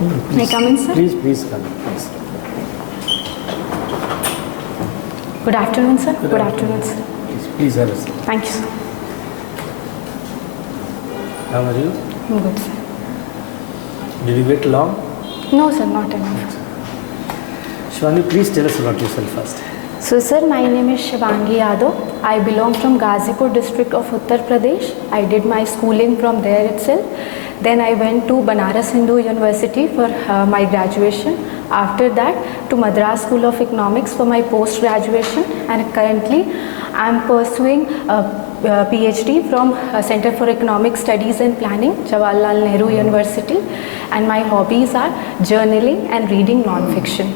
May I come in, sir? Please come in. Please. Good afternoon, sir. Good afternoon, sir. Please have a seat. Thank you, sir. How are you? I'm good, sir. Did you wait long? No, sir, not enough. Shivangi, please tell us about yourself first. So, sir, my name is Shivangi Yadav. I belong from Ghazipur district of Uttar Pradesh. I did my schooling from there itself. Then I went to Banaras Hindu University for my graduation. After that, to Madras School of Economics for my post-graduation. And currently, I am pursuing a PhD from Center for Economic Studies and Planning, Jawaharlal Nehru University. And my hobbies are journaling and reading non-fiction.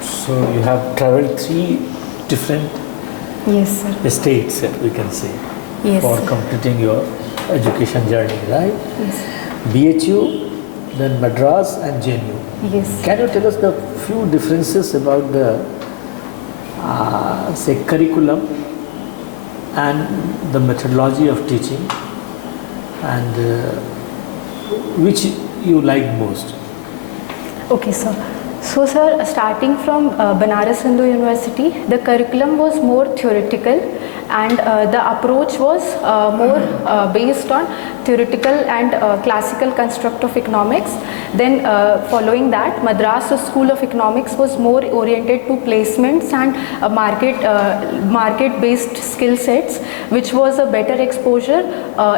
So you have traveled 3 different Yes, sir. states, we can say, Yes, for sir. completing your education journey, right? Yes. BHU, then Madras and JNU. Yes. Can you tell us the few differences about the, say, curriculum and the methodology of teaching, and which you like most? Okay, sir. So, sir, starting from Banaras Hindu University, the curriculum was more theoretical, and the approach was more based on theoretical and classical construct of economics. Then following that, Madras School of Economics was more oriented to placements and market-based skill sets, which was a better exposure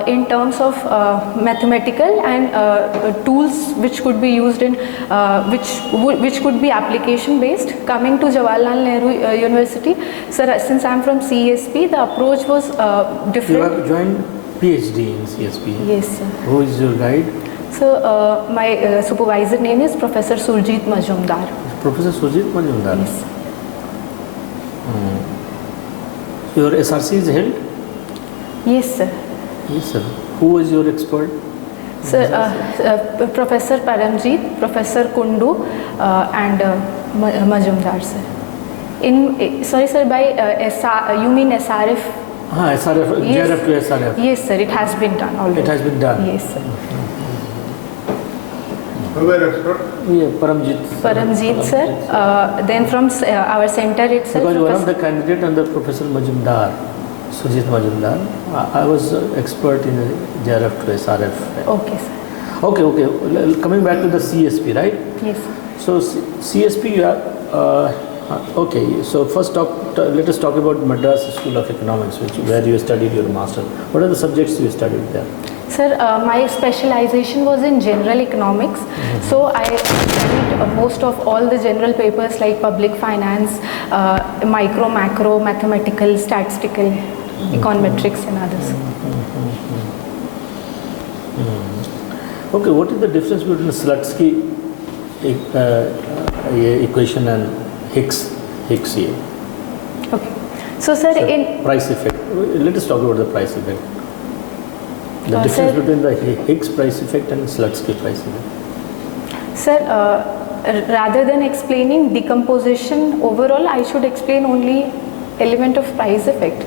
in terms of mathematical and tools which could be used in which could be application based. Coming to Jawaharlal Nehru University, sir, since I am from CSP, the approach was different. You have joined PhD in CSP. Yes, sir. Who is your guide? So my supervisor name is Professor Surjit Majumdar. Professor Surjit Majumdar. Yes. Your SRC is held? Yes, sir. Yes, sir. Who was your expert? Sir, Professor Paramjit, Professor Kundu, and Majumdar, sir. Sorry, sir, by you mean SRF? SRF, Yes. JRF to SRF. Yes, sir, it has been done already. It has been done. Yes, sir. Who were expert? Yeah, Paramjit. Paramjit, sir. Then from our center itself. Because one of the candidate under Professor Majumdar, Surjit Majumdar, I was expert in JRF to SRF. Okay, sir. Okay. Coming back to the CSP, right? Yes. So CSP, you are, okay. So first let us talk about Madras School of Economics, where you studied your master. What are the subjects you studied there? Sir, my specialization was in general economics. So I studied most of all the general papers like public finance, micro, macro, mathematical, statistical, econometrics and others. Okay, what is the difference between Slutsky equation and Hicks here? Okay. So, sir, in price effect. Let us talk about the price effect. The difference sir, between the Hicks price effect and Slutsky price effect. Sir, rather than explaining decomposition overall, I should explain only element of price effect.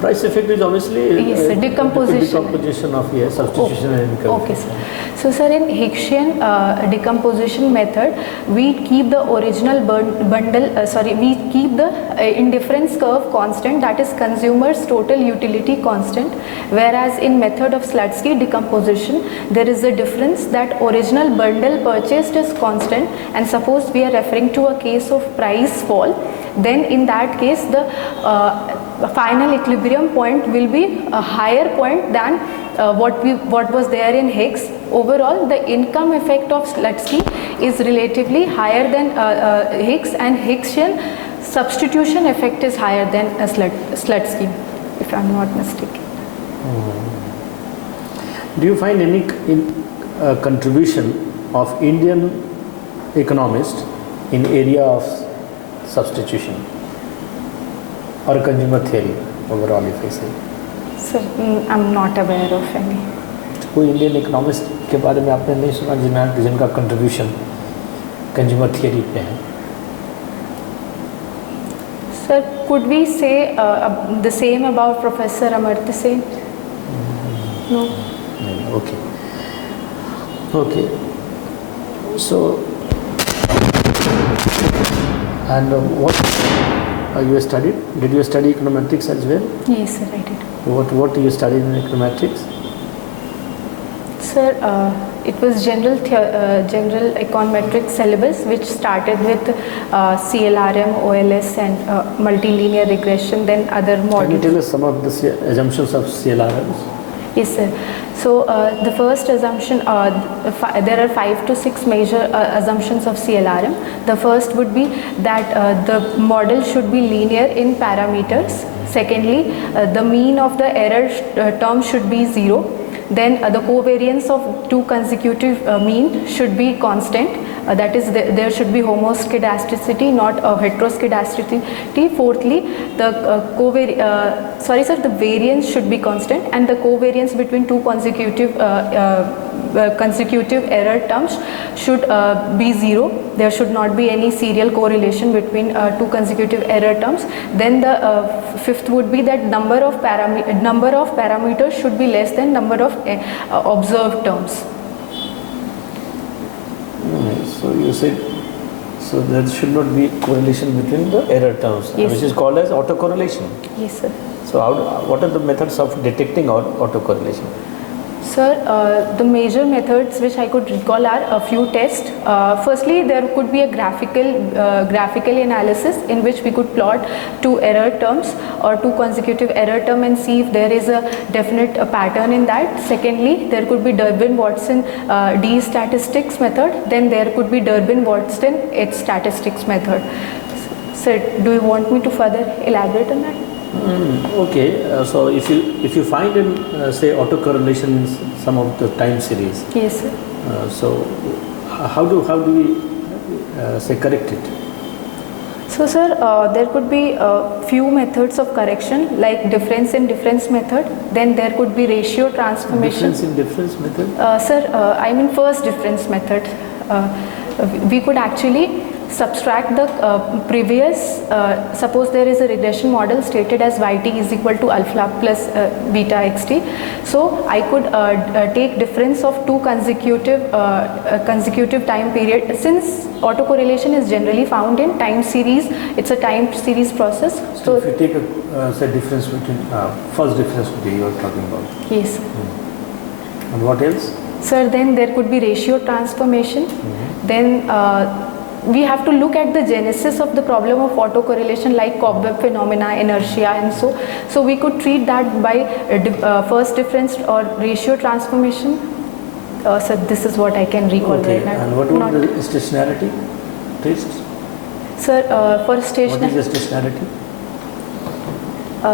Price effect is obviously yes, decomposition of substitution and income. Okay, sir. So, sir, in Hicksian decomposition method, we keep the original we keep the indifference curve constant, that is consumer's total utility constant, whereas in method of Slutsky decomposition, there is a difference that original bundle purchased is constant, and suppose we are referring to a case of price fall, then in that case the final equilibrium point will be a higher point than what was there in Hicks. Overall, the income effect of Slutsky is relatively higher than Hicks, and Hicksian substitution effect is higher than Slutsky, if I am not mistaken. Do you find any contribution of Indian economists in area of substitution or consumer theory overall, if I say? Sir, I am not aware of any. कोई Indian economist के बारे में आपने नहीं सुना जिनका contribution consumer theory पे है? Sir, could we say the same about Professor Amartya Sen? No. Okay. Okay. So, and what you studied? Did you study econometrics as well? Yes, sir, I did. What do you study in econometrics? Sir, it was general econometric syllabus, which started with CLRM, OLS, and multilinear regression, then other modules. Can you tell us some of the assumptions of CLRMs? Yes, sir. So the first assumption, there are 5 to 6 major assumptions of CLRM. The first would be that the model should be linear in parameters. Secondly, the mean of the error term should be 0. Then the covariance of two consecutive mean should be constant. That is, there should be homoscedasticity, not heteroscedasticity. Fourthly, the the variance should be constant, and the covariance between two consecutive error terms should be 0. There should not be any serial correlation between two consecutive error terms. Then the fifth would be that number of parameters should be less than number of observed terms. So you said, so there should not be correlation between the error terms, yes, which is called as autocorrelation. Yes, sir. So what are the methods of detecting autocorrelation? Sir, the major methods which I could recall are a few tests. Firstly, there could be a graphical analysis in which we could plot two error terms or two consecutive error term and see if there is a definite pattern in that. Secondly, there could be Durbin-Watson D statistics method. Then there could be Durbin-Watson H statistics method. Sir, do you want me to further elaborate on that? Okay, so if you find in say autocorrelation in some of the time series, yes, sir. So how do we say correct it? So, sir, there could be a few methods of correction, like difference in difference method. Then there could be ratio transformation. Difference in difference method? Sir, I mean first difference method. We could actually subtract the previous, suppose there is a regression model stated as yt is equal to alpha plus beta xt. So I could take difference of two consecutive time period. Since autocorrelation is generally found in time series, it's a time series process. So if you take a say difference between first difference you are talking about. Yes. And what else? Sir, then there could be ratio transformation. Then we have to look at the genesis of the problem of autocorrelation, like cobweb phenomena, inertia, and so we could treat that by first difference or ratio transformation. So this is what I can recall right now. And what would the stationarity test? Sir, for stationarity. What is the stationarity?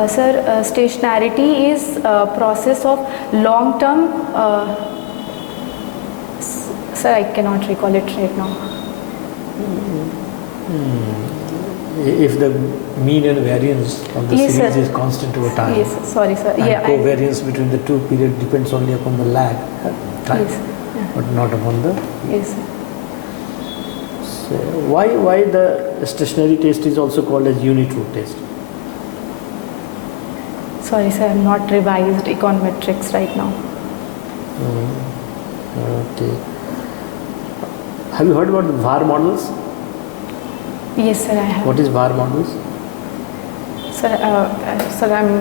Sir, stationarity is a process of long-term. Sir, I cannot recall it right now. If the mean and variance of the yes, series sir. is constant over time. Yes, sorry, sir. And covariance between the two periods depends only upon the lag time, yes, but not upon the. Yes. So why the stationary test is also called as unitrue test? Sorry, sir. I am not revised econometrics right now. Okay. Have you heard about the VAR models? Yes, sir, I have. What is VAR models? Sir,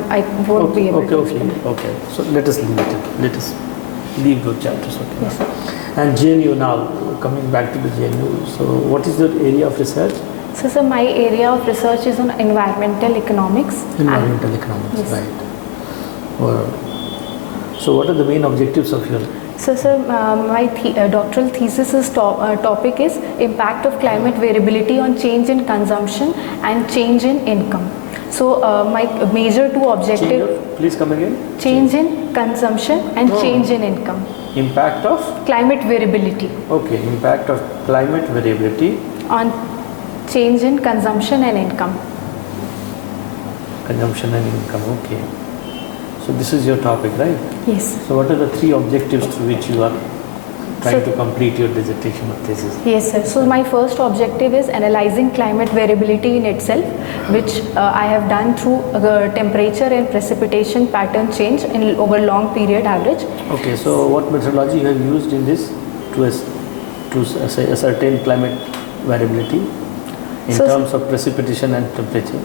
I won't be able to explain. Okay. So let us leave it. Let us leave those chapters. Okay. Yes, sir. And GNU now, coming back to the GNU. So what is the area of research? So, sir, my area of research is on environmental economics. Environmental economics, yes. right. So what are the main objectives of your? So, sir, my doctoral thesis topic is impact of climate variability on change in consumption and change in income. So, my major two objectives. Please come again. Change in consumption and change in income. Impact of? Climate variability. Okay, impact of climate variability. On change in consumption and income. Consumption and income, okay. So this is your topic, right? Yes. So what are the three objectives to which you are trying to complete your dissertation or thesis? Yes, sir. So my first objective is analyzing climate variability in itself, which I have done through temperature and precipitation pattern change in over long period average. Okay, so what methodology you have used in this to say ascertain climate variability in terms of precipitation and temperature?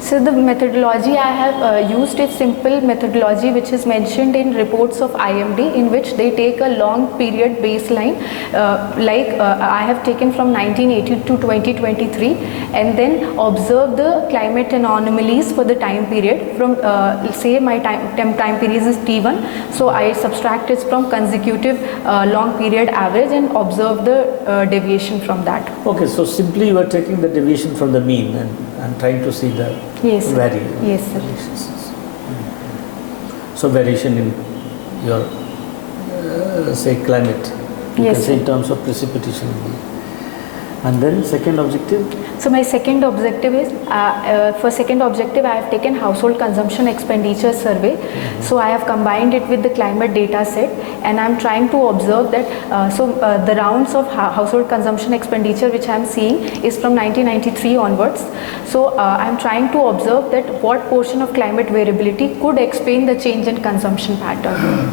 So the methodology I have used is simple methodology which is mentioned in reports of IMD, in which they take a long period baseline I have taken from 1980 to 2023 and then observe the climate anomalies for the time period from say my time period is T1, so I subtract it from consecutive long period average and observe the deviation from that. Okay, so simply you are taking the deviation from the mean and trying to see the yes, variation. Yes, sir. So variation in your say climate, you yes, can say in terms of precipitation. And then second objective? So my second objective is, for second objective I have taken household consumption expenditure survey. So I have combined it with the climate data set and I am trying to observe that, the rounds of household consumption expenditure which I am seeing is from 1993 onwards. So I am trying to observe that what portion of climate variability could explain the change in consumption pattern.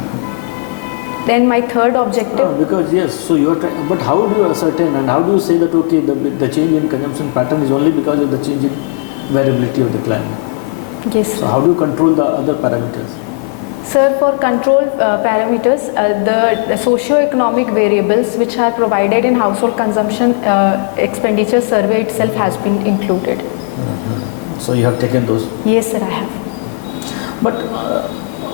Then my third objective. Because yes, so you are trying, but how do you ascertain and how do you say that okay, the change in consumption pattern is only because of the change in variability of the climate? Yes. So how do you control the other parameters? Sir, for control parameters, the socio-economic variables which are provided in household consumption expenditure survey itself has been included. So you have taken those? Yes, sir, I have.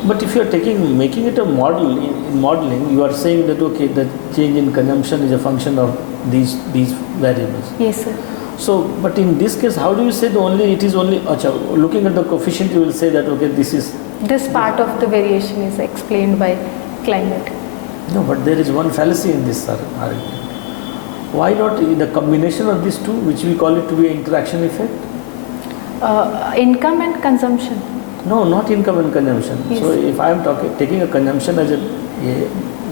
But if you are making it a model, in modeling, you are saying that okay, the change in consumption is a function of these variables. Yes, sir. So, but in this case, how do you say looking at the coefficient, you will say that okay, this part of the variation is explained by climate. No, but there is one fallacy in this argument. Why not the combination of these two, which we call it to be an interaction effect? Income and consumption. No, not income and consumption. Yes. So if I am taking a consumption as a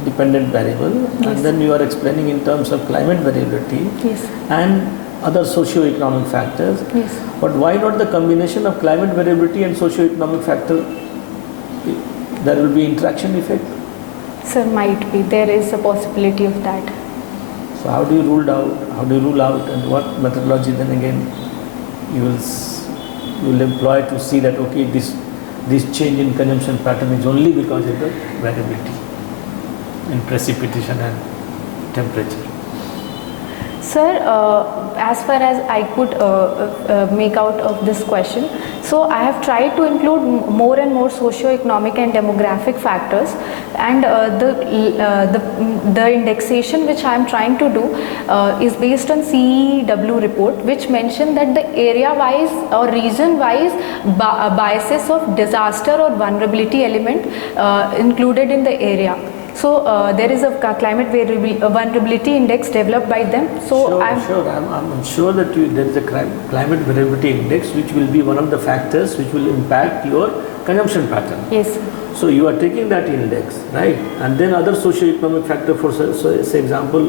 dependent variable, yes, and then you are explaining in terms of climate variability, yes, and other socio-economic factors, yes, but why not the combination of climate variability and socio-economic factor? There will be interaction effect. Sir, might be. There is a possibility of that. So how do you rule out, and what methodology then again you will employ to see that okay, this change in consumption pattern is only because of the variability in precipitation and temperature? Sir, as far as I could make out of this question, so I have tried to include more and more socio-economic and demographic factors, and the indexation which I am trying to do is based on CEW report, which mentioned that the area-wise or region-wise biases of disaster or vulnerability element included in the area. So there is a climate vulnerability index developed by them. So I'm sure that there is a climate variability index which will be one of the factors which will impact your consumption pattern. Yes. So you are taking that index, right? And then other socio-economic factor for say example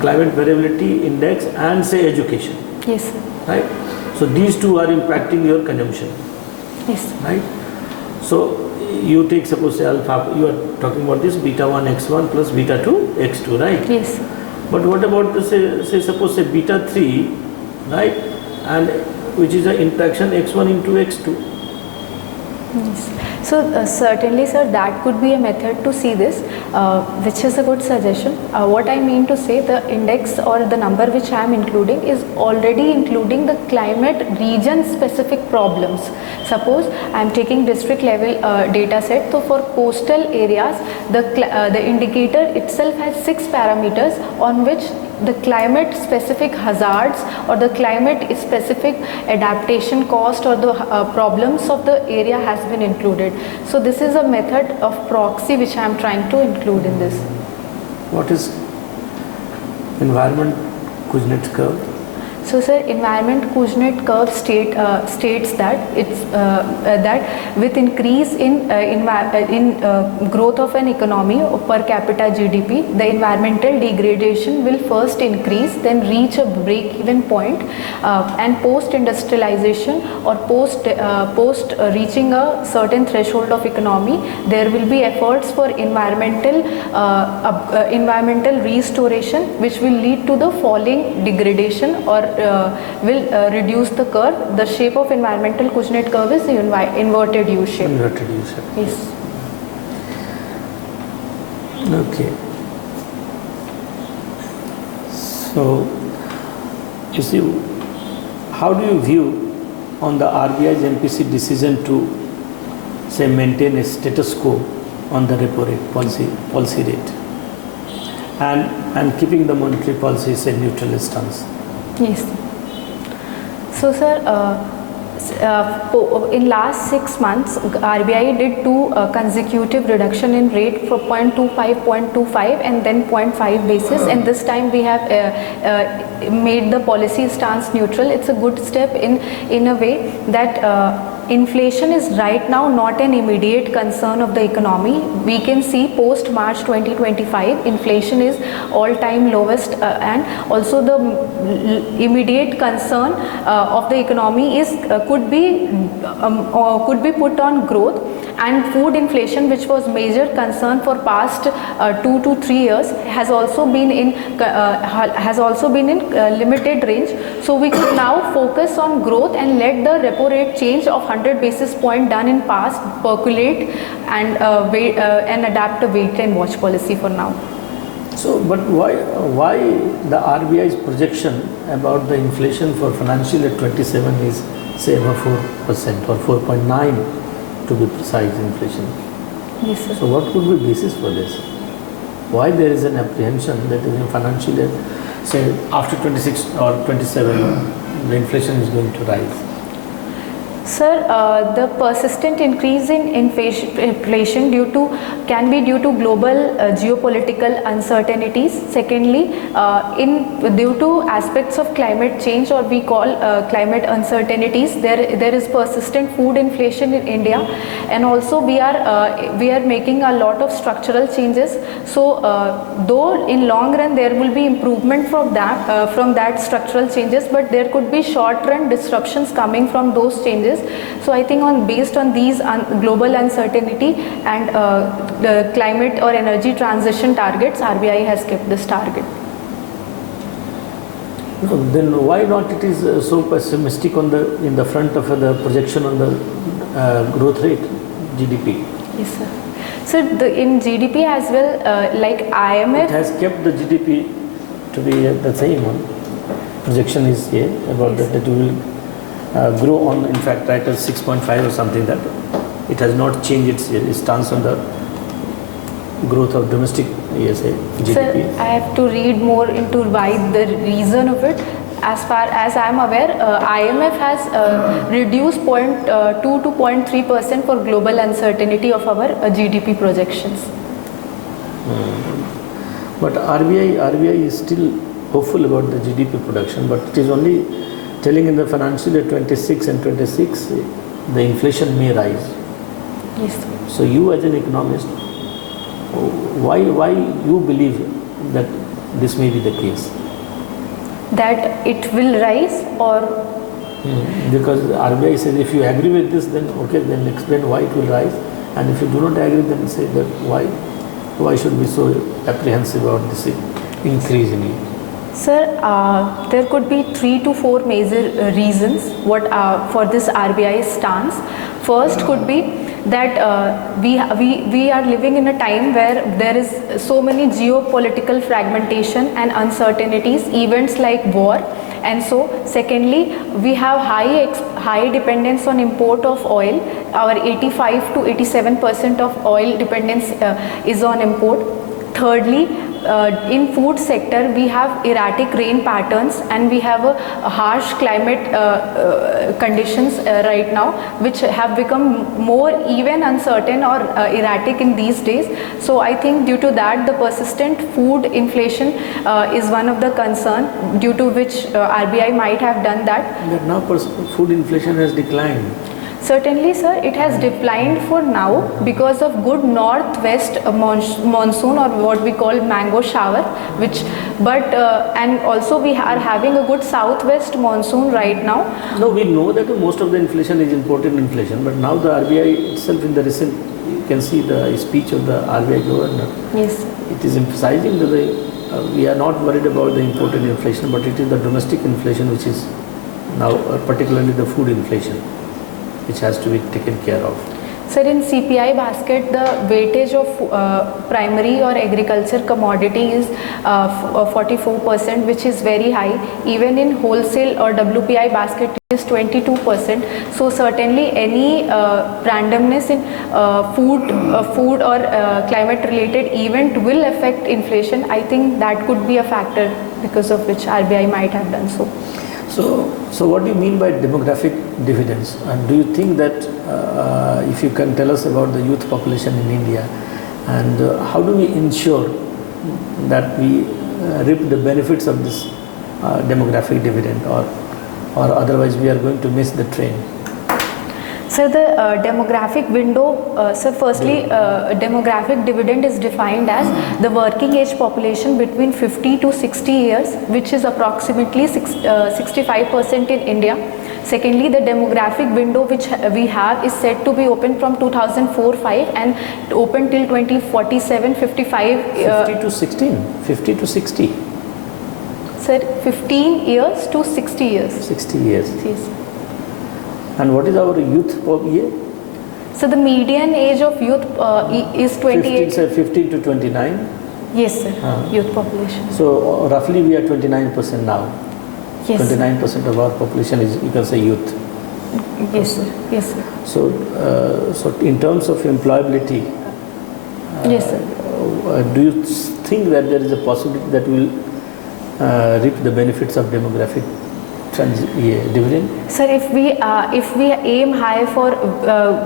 climate variability index and say education. Yes. Right? So these two are impacting your consumption. Yes. Right? So you take suppose say alpha, you are talking about this beta 1 x1 plus beta 2 x2, right? Yes. But what about the say suppose say beta 3, right? And which is an interaction x1 into x2. Yes. So certainly, sir, that could be a method to see this, which is a good suggestion. What I mean to say, the index or the number which I am including is already including the climate region specific problems. Suppose I am taking district level data set. So for coastal areas, the indicator itself has 6 parameters on which the climate specific hazards or the climate specific adaptation cost or the problems of the area has been included. So this is a method of proxy which I am trying to include in this. What is environment Kuznets curve? So, sir, environment Kuznets curve states that it's that with increase in growth of an economy per capita GDP, the environmental degradation will first increase, then reach a break-even point, and post-industrialization or post reaching a certain threshold of economy, there will be efforts for environmental restoration, which will lead to the falling degradation or will reduce the curve. The shape of environmental Kuznets curve is the inverted U shape. Inverted U shape. Yes. Okay. So, you see, how do you view on the RBI's MPC decision to say maintain a status quo on the repo rate policy rate and keeping the monetary policy say neutral stance? Yes. So, sir, in last 6 months, RBI did 2 consecutive reduction in rate for 0.25 and then 0.5 basis, and this time we have made the policy stance neutral. It's a good step in a way that inflation is right now not an immediate concern of the economy. We can see post March 2025 inflation is all-time lowest, and also the immediate concern of the economy is could be put on growth, and food inflation, which was major concern for past 2 to 3 years, has also been in limited range. So we could now focus on growth and let the repo rate change of 100 basis point done in past percolate and adapt a wait and watch policy for now. So, but why the RBI's projection about the inflation for financial year 27 is say about 4% or 4.9 to be precise inflation? Yes, sir. So what could be basis for this? Why there is an apprehension that in financial year, say after 26 or 27, the inflation is going to rise? Sir, the persistent increase in inflation can be due to global geopolitical uncertainties. Secondly, due to aspects of climate change, or we call climate uncertainties, there is persistent food inflation in India, and also we are making a lot of structural changes. So, though in long run there will be improvement from that structural changes, but there could be short run disruptions coming from those changes. So I think based on these global uncertainty and the climate or energy transition targets, RBI has kept this target. No, then why not it is so pessimistic in the front of the projection on the growth rate, GDP? Yes, sir. So in GDP as well, like IMF, it has kept the GDP to be the same one. Projection is here about yes, that it will grow on, in fact, right at 6.5 or something, that it has not changed its stance on the growth of domestic GDP. Sir, I have to read more into why the reason of it. As far as I am aware, IMF has reduced 0.2 to 0.3% for global uncertainty of our GDP projections. But RBI is still hopeful about the GDP production, but it is only telling in the financial year 26 and 26 the inflation may rise. Yes, sir. So you as an economist, why you believe that this may be the case? That it will rise, or? Because RBI says if you agree with this, then okay, then explain why it will rise, and if you do not agree, then say that why should we be so apprehensive about this increase in it? Sir, there could be 3 to 4 major reasons for this RBI stance. First could be that we are living in a time where there is so many geopolitical fragmentation and uncertainties, events like war. And so secondly, we have high dependence on import of oil. Our 85 to 87% of oil dependence is on import. Thirdly, in food sector we have erratic rain patterns and we have a harsh climate conditions right now, which have become more even uncertain or erratic in these days. So I think due to that the persistent food inflation is one of the concern, due to which RBI might have done that. But now food inflation has declined. Certainly, sir, it has declined for now because of good northwest monsoon, or what we call mango shower, and also we are having a good southwest monsoon right now. No, we know that most of the inflation is imported inflation, but now the RBI itself, in the recent, you can see the speech of the RBI governor. Yes. It is emphasizing that we are not worried about the imported inflation, but it is the domestic inflation which is now, particularly the food inflation, which has to be taken care of. Sir, in CPI basket, the weightage of primary or agriculture commodity is 44%, which is very high. Even in wholesale or WPI basket, it is 22%. So certainly any randomness in food or climate related event will affect inflation. I think that could be a factor because of which RBI might have done so. So what do you mean by demographic dividends? And do you think that if you can tell us about the youth population in India, and how do we ensure that we reap the benefits of this demographic dividend, or otherwise we are going to miss the train? So the demographic window, so firstly demographic dividend is defined as the working age population between 50 to 60 years, which is approximately 65% in India. Secondly, the demographic window which we have is said to be open from 2004-5 and open till 2047, 55. 50 to 16, 50 to 60. Sir, 15 years to 60 years. 60 years. Yes. And what is our youth year? So the median age of youth is 28. 15 to 29. Yes, sir. Youth population. So roughly we are 29% now. Yes. 29% of our population is, you can say, youth. Yes, sir. Yes, sir. So in terms of employability, yes, sir. Do you think that there is a possibility that we will reap the benefits of demographic dividend? Sir, if we aim high for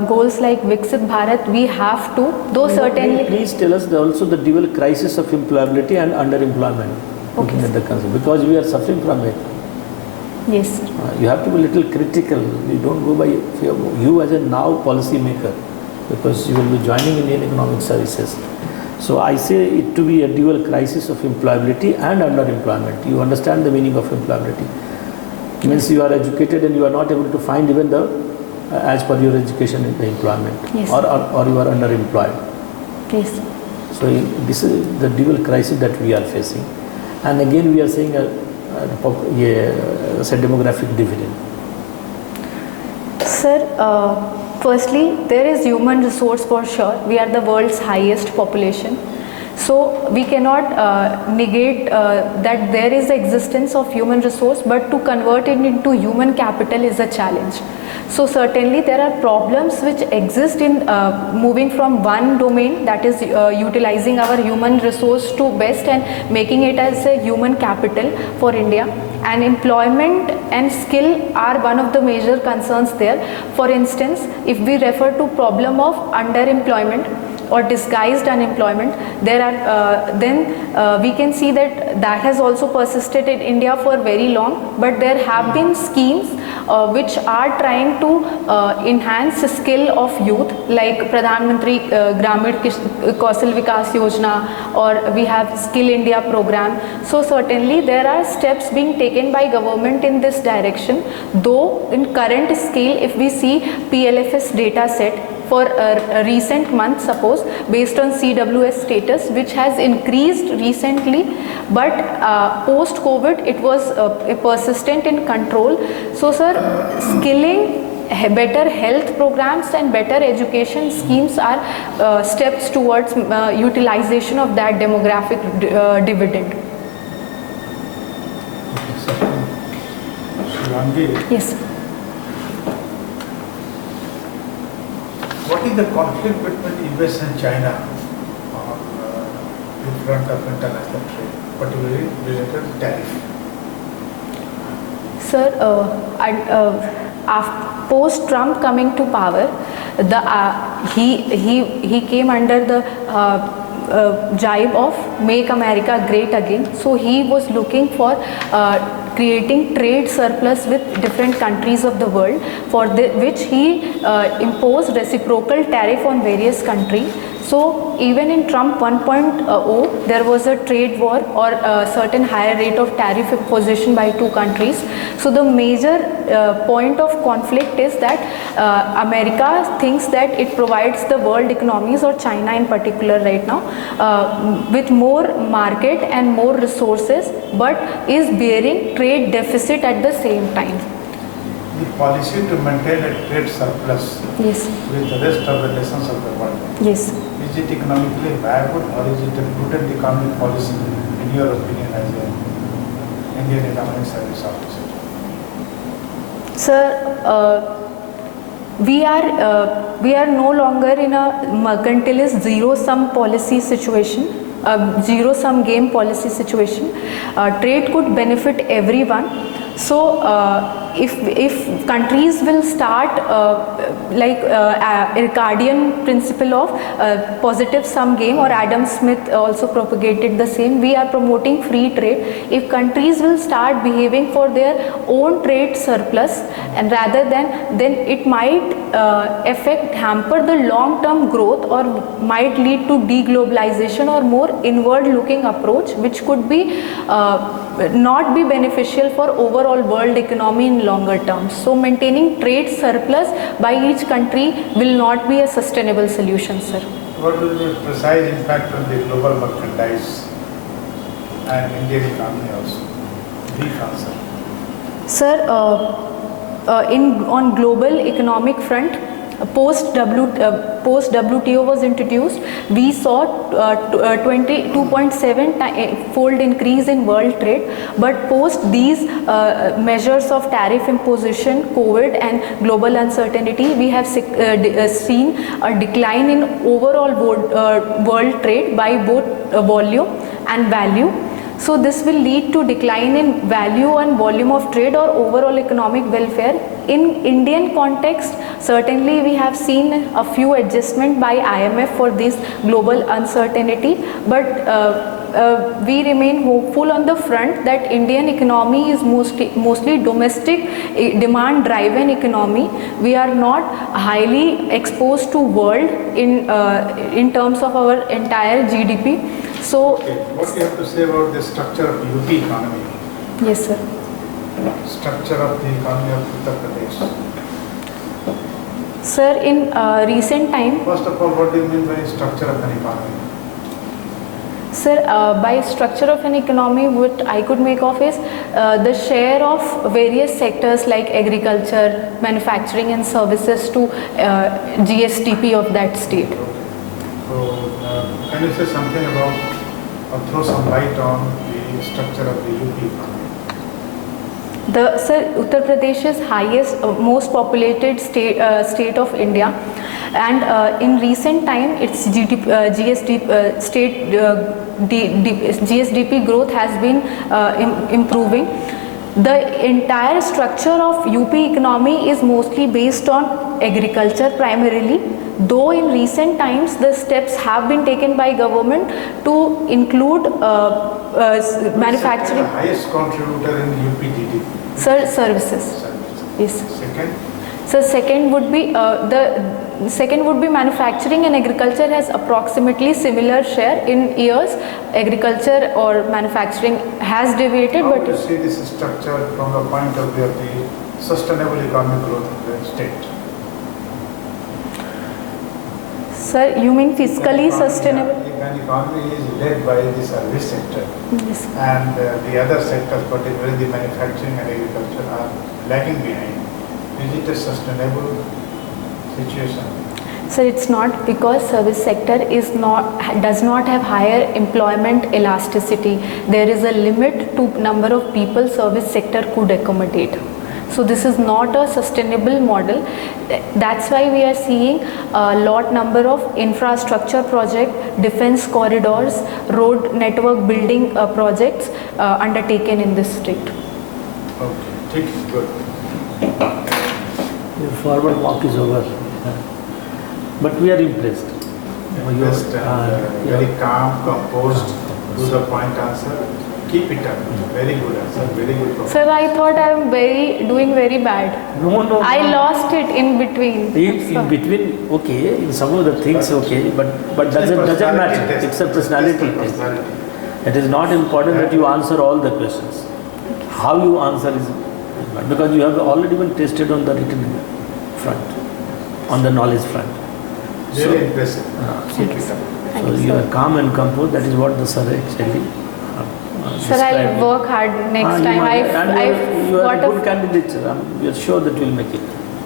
goals like Viksit Bharat, we have to, though certainly. Please tell us also the dual crisis of employability and underemployment. Okay. Looking at the concern, because we are suffering from it. Yes, sir. You have to be a little critical. You don't go by you as a now policy maker, because you will be joining Indian Economic Services. So I say it to be a dual crisis of employability and underemployment. You understand the meaning of employability. Means you are educated and you are not able to find even the, as per your education, in the employment. Yes. Or you are underemployed. Yes. So this is the dual crisis that we are facing. And again we are saying a demographic dividend. Sir, firstly, there is human resource for sure. We are the world's highest population. So we cannot negate that there is the existence of human resource, but to convert it into human capital is a challenge. So certainly there are problems which exist in moving from one domain, that is utilizing our human resource to best and making it as a human capital for India. And employment and skill are one of the major concerns there. For instance, if we refer to problem of underemployment or disguised unemployment, there are we can see that has also persisted in India for very long, but there have been schemes which are trying to enhance the skill of youth, like Pradhan Mantri Gramin Kaushal Vikas Yojana, or we have Skill India program. So certainly there are steps being taken by government in this direction, though in current scale, if we see PLFS data set for a recent month, suppose, based on CWS status, which has increased recently, but post-COVID it was persistent in control. So sir, skilling, better health programs and better education schemes are steps towards utilization of that demographic dividend. Shivangi, Yes. what is the conflict between US and China in front of international trade, particularly related to tariff? Sir, post Trump coming to power, he came under the jibe of Make America Great Again. So he was looking for creating trade surplus with different countries of the world, for which he imposed reciprocal tariff on various countries. So even in Trump 1.0, there was a trade war or a certain higher rate of tariff imposition by two countries. So the major point of conflict is that America thinks that it provides the world economies, or China in particular right now, with more market and more resources, but is bearing trade deficit at the same time. The policy to maintain a trade surplus Yes. with the rest of the nations of the world, Yes. is it economically viable, or is it a prudent economic policy, in your opinion, as an Indian Economic Service officer? Sir, we are no longer in a mercantilist zero-sum policy situation, zero-sum game policy situation. Trade could benefit everyone. So if countries will start Ricardian principle of positive sum game, or Adam Smith also propagated the same, we are promoting free trade. If countries will start behaving for their own trade surplus, and rather than, then it might hamper the long-term growth, or might lead to deglobalization or more inward-looking approach, which could be not be beneficial for overall world economy in longer terms. So maintaining trade surplus by each country will not be a sustainable solution, sir. What will be the precise impact on the global merchandise and Indian economy also? Brief answer. Sir, on global economic front, post WTO was introduced, we saw 22.7 fold increase in world trade, but post these measures of tariff imposition, COVID and global uncertainty, we have seen a decline in overall world trade by both volume and value. So this will lead to decline in value and volume of trade or overall economic welfare. In Indian context, certainly we have seen a few adjustments by IMF for this global uncertainty, but we remain hopeful on the front that Indian economy is mostly domestic demand driven economy. We are not highly exposed to world in terms of our entire GDP. So, Okay. What do you have to say about the structure of UP economy? Yes, sir. Structure of the economy of Uttar Pradesh. Sir, in recent time, First of all, what do you mean by structure of an economy? sir, by structure of an economy, what I could make of is the share of various sectors like agriculture, manufacturing and services to GSDP of that state. So, can you say something about, or throw some light on the structure of the UP economy? Sir, Uttar Pradesh is highest, most populated state of India, and in recent time, its GSDP growth has been improving. The entire structure of UP economy is mostly based on agriculture primarily, though in recent times the steps have been taken by government to include manufacturing. The highest contributor in UP GDP. Sir, services. Yes. Second, So second would be manufacturing, and agriculture has approximately similar share. In years, agriculture or manufacturing has deviated, how but do you see this structure from the point of view of the sustainable economic growth of the state? sir, you mean fiscally sustainable? An economy is led by the service sector, Yes. and the other sectors, particularly the manufacturing and agriculture, are lagging behind. Is it a sustainable situation? So it's not, because service sector does not have higher employment elasticity. There is a limit to number of people service sector could accommodate. So this is not a sustainable model. That's why we are seeing a lot number of infrastructure project, defense corridors, road network building projects undertaken in this state. Okay, take it, good. Your forward walk is over. But we are impressed. Just very calm, composed, to the point answer. Keep it up. Very good answer. Very good performance. Sir, I thought I am doing very bad. No. I lost it in between. In between, okay, in some of the things, okay, but doesn't matter. Test. It's a personality test. It is not important that you answer all the questions. How you answer is not, because you have already been tested on the written front, on the knowledge front. Very impressive. Keep it up. So you are calm and composed. That is what the sir actually. Sir, I'll work hard next time. You are a good candidate, sir. We are sure that you will make it.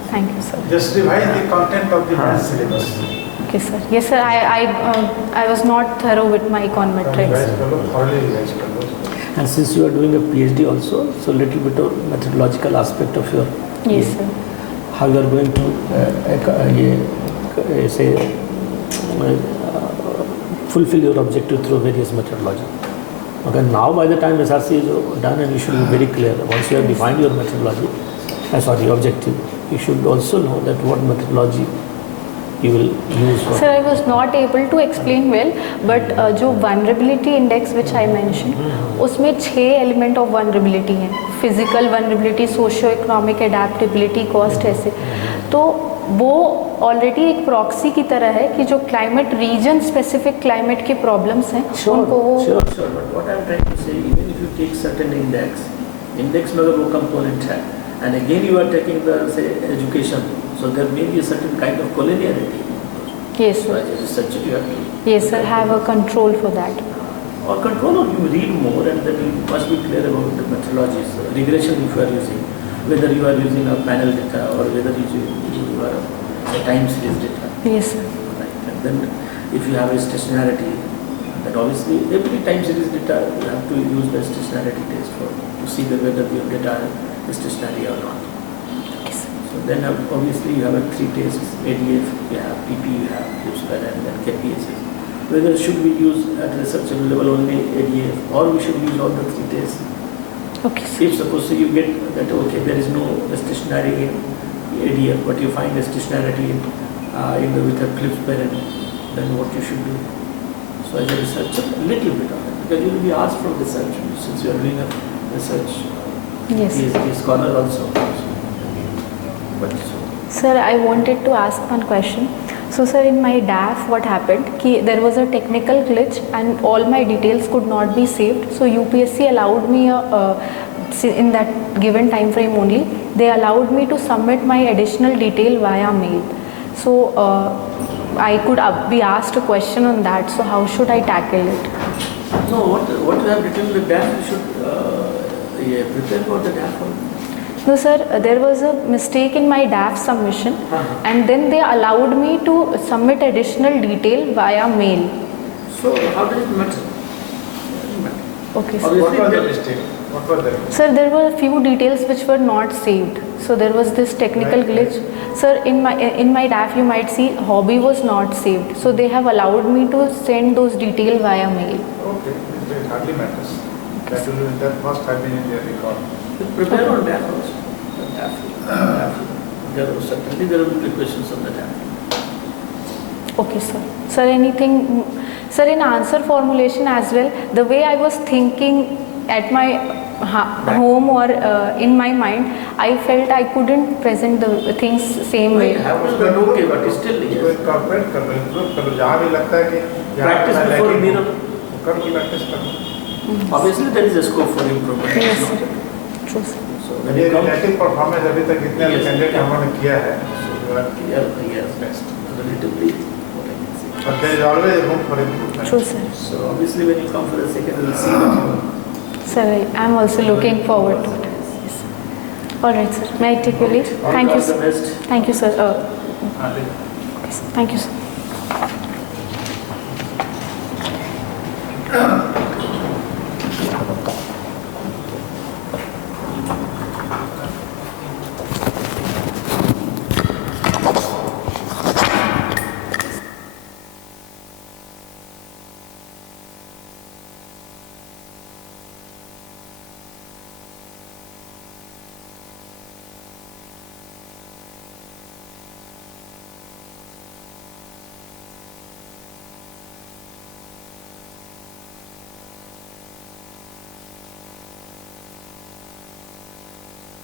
Thank you, sir. Just revise the content of the math syllabus. Okay, sir. Yes, sir. I was not thorough with my econometrics. Revise karo, thoroughly revise karo. And since you are doing a PhD also, so little bit of methodological aspect of your Yes, sir. how you are going to fulfill your objective through various methodology. Okay, now by the time SRC is done, and you should be very clear. Once you have defined your methodology, objective, you should also know that what methodology you will use for. Sir, I was not able to explain well, but जो vulnerability index which I mentioned, उसमें 6 element of vulnerability हैं. Physical vulnerability, socio-economic adaptability, cost ऐसे. तो वो already एक proxy की तरह है कि जो क्लाइमेट रीजन स्पेसिफिक क्लाइमेट के प्रॉब्लम्स हैं उनको वो Sure, but what I am trying to say, even if you take certain index में अगर वो component है, and again you are taking the say education, so there may be a certain kind of collinearity. Yes, So sir. as a researcher you have to. Yes, sir. Have a control for that. Or control, or you read more, and then you must be clear about the methodologies, regression if you are using, whether you are using a panel data or whether you are a time series data. Yes, sir. Right. And then if you have a stationarity, then obviously every time series data you have to use the stationarity test to see whether your data is stationary or not. Yes, sir. So then obviously you have 3 tests, ADF, you have PP, you have QSPAR, and then KPSS. Whether should we use at research level only ADF, or we should use all the 3 tests. Okay, sir. If suppose you get that okay, there is no stationary in ADF, but you find a stationarity with a CLIPS parent, then what you should do? So as a researcher, a little bit of it, because you will be asked from research, since you are doing a research, Yes. PhD scholar also. But so, Sir, I wanted to ask one question. So, sir, in my DAF, what happened? There was a technical glitch and all my details could not be saved. So, UPSC allowed me in that given time frame only. They allowed me to submit my additional detail via mail. So, I could be asked a question on that. So, how should I tackle it? no, what you have written in the DAF, you should prepare for the DAF. No, sir, there was a mistake in my DAF submission and then they allowed me to submit additional detail via mail. So how does it matter? Okay, sir. What was the mistake? What was the mistake? Sir, there were a few details which were not saved. So there was this technical glitch. Sir, in my DAF you might see hobby was not saved. So they have allowed me to send those details via mail. Okay, it hardly matters. That must have been in their record. Prepare on DAF also. There will be questions on the DAF. Okay, sir. Sir, anything, sir, in answer formulation as well, the way I was thinking at my home or in my mind, I felt I couldn't present the things same way. Okay, but still incorporate कर लो, improve कर लो, जहाँ भी लगता है कि practice before mirror. practice कर लो. Obviously, there is a scope for improvement. Yes, It's not sir. True, sir. So when ये you come, relative performance अभी तक इतने Yes. कैंडिडेट हमने किया है. yes, best. Relatively, what I can say. But there is always room for improvement. True, sir. So obviously, when you come for the second, you will see that you Sir, I am also looking forward to it. Yes. All right, sir. May I take your leave? Thank you, all the sir. best. Thank you, sir. हाँ, Okay, sir. Thank you, sir.